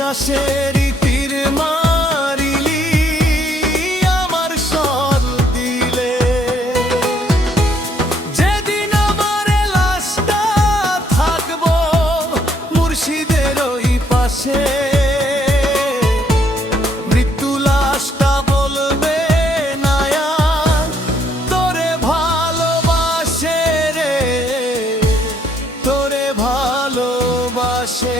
বিশ্বাসের তীর মারিলি আমার সর দিলে। যেদিন আমার লাশটা থাকবো মুর্শিদের ওই পাশে, মৃত্যু লাশটা বলবে না আর তোরে ভালোবাসে রে, তোরে ভালোবাসে।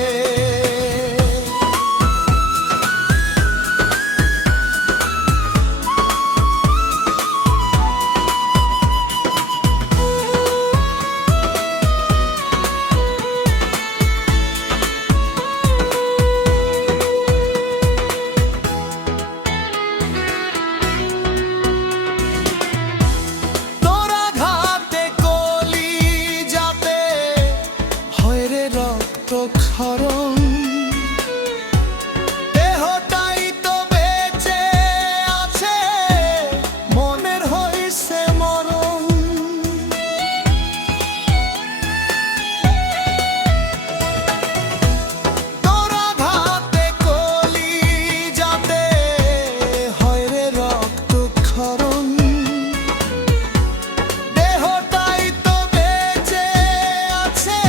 ক্ষরণ দেহটাই তো বেঁচে আছে, মনের হইছে মরণ। তোরা ঘাতে কলি যাতে হয় রে রক্ত ক্ষরণ, দেহটাই তো বেঁচে আছে,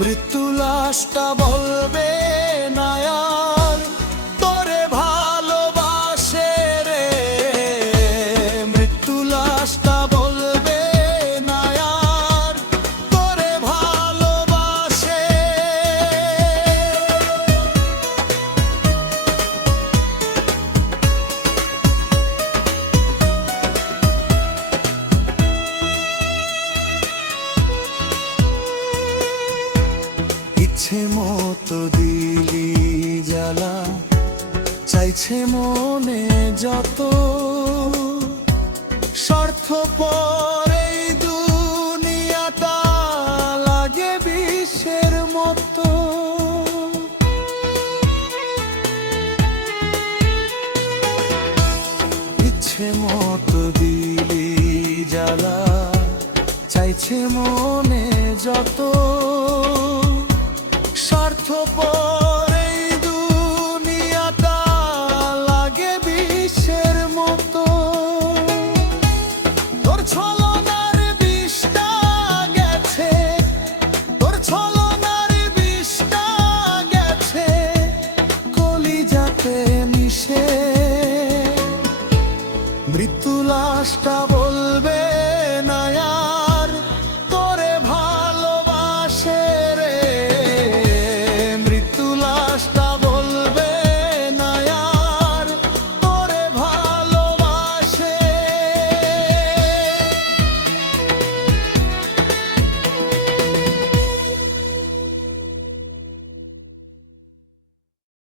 মৃত্যু লাশটা বলবে না আর তোরে ভালোবাসে রে, মৃত্যু লাশটা বলবে না আর তোরে ভালোবাসে। ইচ্ছে মতো দিলি জ্বালা, চাইছে মনে যত, স্বার্থপর এই দুনিয়াটা লাগে বিষের মতো। ইচ্ছে মতো দিলি জ্বালা, চাইছে মনে যত, স্বার্থপর এই দুনিয়াটা লাগে বিষের মতো। তোর ছলনার বিষটা গেছে, তোর ছলনার বিষটা গেছে কলিজাতে মিশে, মৃত্যু লাশটা